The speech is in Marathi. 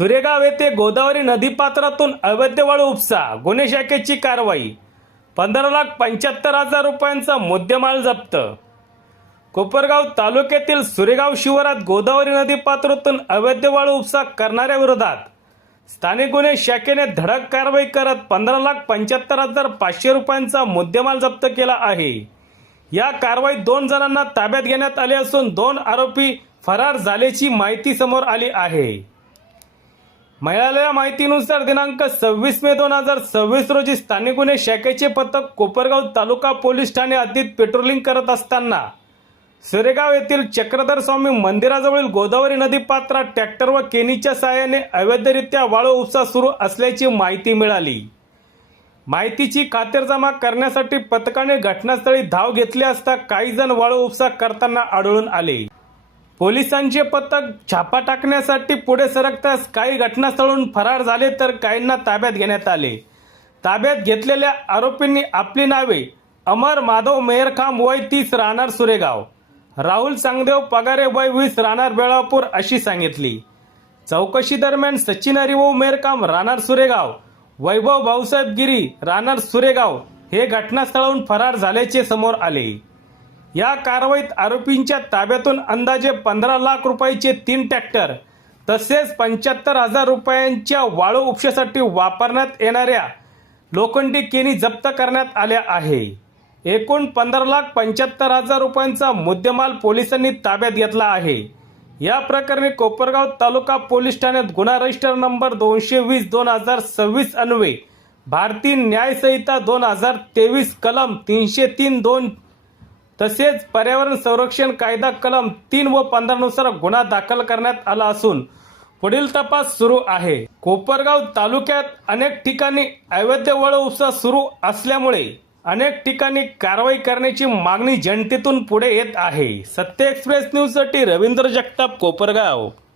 सुरेगाव येथे गोदावरी नदीपात्रातून अवैध वाळू उपसा, गुन्हे शाखेची कारवाई. 15,75,000 रुपयांचा मुद्देमाल जप्त. कोपरगाव तालुक्यातील सुरेगाव शिवारात गोदावरी नदीपात्रातून अवैध वाळू उपसा करणाऱ्या विरोधात स्थानिक गुन्हे शाखेने धडक कारवाई करत 15,75,500 रुपयांचा मुद्देमाल जप्त केला आहे. या कारवाईत 2 जणांना ताब्यात घेण्यात आले असून 2 आरोपी फरार झाल्याची माहिती समोर आली आहे. मिळालेल्या माहितीनुसार दिनांक 26 मे 2026 रोजी स्थानिक गुन्हे शाखेचे पथक कोपरगाव तालुका पोलीस ठाणे हद्दीत पेट्रोलिंग करत असताना सुरेगाव येथील चक्रधर स्वामी मंदिराजवळील गोदावरी नदीपात्रात ट्रॅक्टर व केनीच्या साहाय्याने अवैधरित्या वाळू उपसा सुरू असल्याची माहिती मिळाली. माहितीची खातरजमा करण्यासाठी पथकाने घटनास्थळी धाव घेतली असता काही जण वाळू उपसा करताना आढळून आले. पोलिसांचे पथक छापा टाकण्यासाठी पुढे सरकताच काही घटनास्थळावरून फरार झाले तर काहींना ताब्यात घेण्यात आले. ताब्यात घेतलेल्या आरोपींनी आपली नावे अमर माधव मेहरखाम वय 30 राहणार सुरेगाव, राहुल सांगदेव पगारे वय 20 राहणार बेळापूर अशी सांगितली. चौकशी दरम्यान सचिन हरिभाऊ मेहरखाम राहणार सुरेगाव, वैभव भाऊसाहेब गिरी राहणार सुरेगाव हे घटनास्थळावरून फरार झाल्याचे समोर आले. या कारवाईत आरोपींच्या ताब्यातून अंदाजे 15 लाख रुपयाचे 3 ट्रॅक्टर तसेच 75,000 रुपयांच्या वाळू उपशासाठी वापरण्यात येणाऱ्या लोखंडी केनी जप्त करण्यात आल्या आहे. एकूण 15,75,000 रुपयांचा मुद्देमाल पोलिसांनी ताब्यात घेतला आहे. या प्रकरणी कोपरगाव तालुका पोलीस ठाण्यात गुन्हा रजिस्टर नंबर 220/2026 अन्वये भारतीय न्याय संहिता 2023 कलम 303(2) तसेच पर्यावरण संरक्षण कायदा कलम 3 व 15 नुसार गुन्हा दाखल करण्यात आला असून पुढील तपास सुरू आहे. कोपरगाव तालुक्यात अनेक ठिकाणी अवैध वाळू उपसा सुरू असल्यामुळे अनेक ठिकाणी कारवाई करण्याची मागणी जनतेतून पुढे येत आहे. सत्य एक्सप्रेस न्यूज साठी रवींद्र जगताप, कोपरगाव.